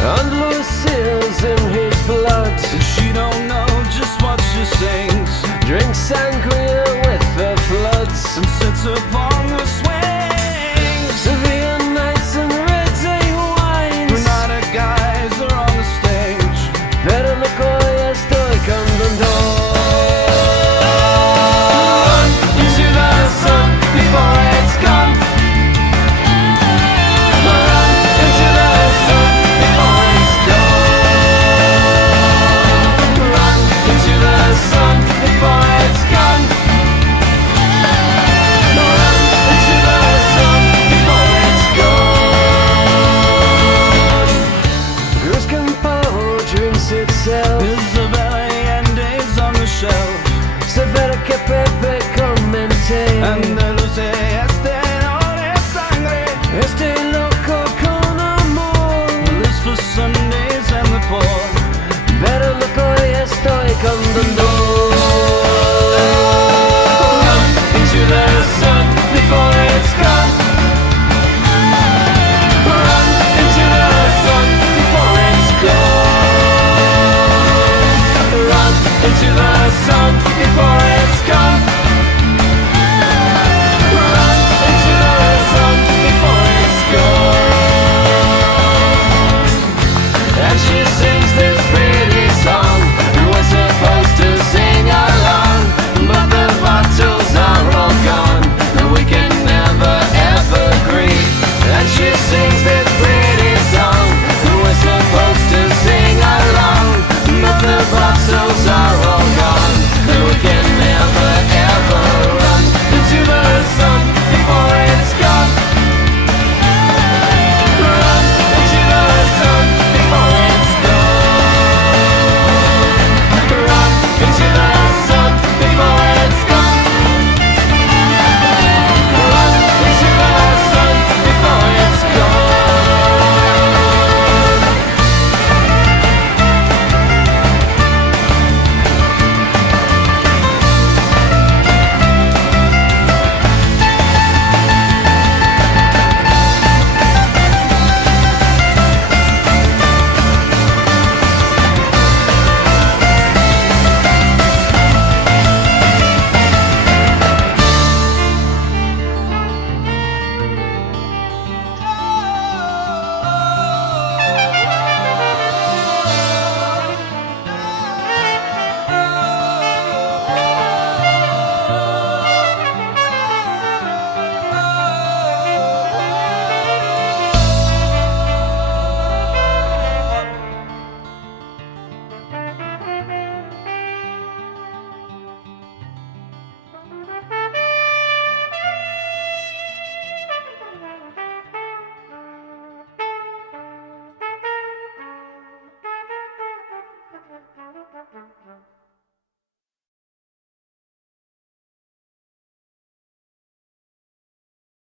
and Lucille's in his blood. And she don't know just what she sings. Drinks sangria with the floods and sits upon the swings. Severe nights and rosé wines. Renata guys are on the stage. Pero no coy estoy cantando. Run into the sun before it's gone. Run into the sun before it's gone. Run into the sun before it's gone. Run into the sun before it's gone. Cruz Campo drinks itself. Isabella Allende's on the shelf. Se verá que Pepe comenté. Andaluce, este no es sangre. Estoy loco con amor. Lives for Sundays and the poor. Pero loco y estoy cantando.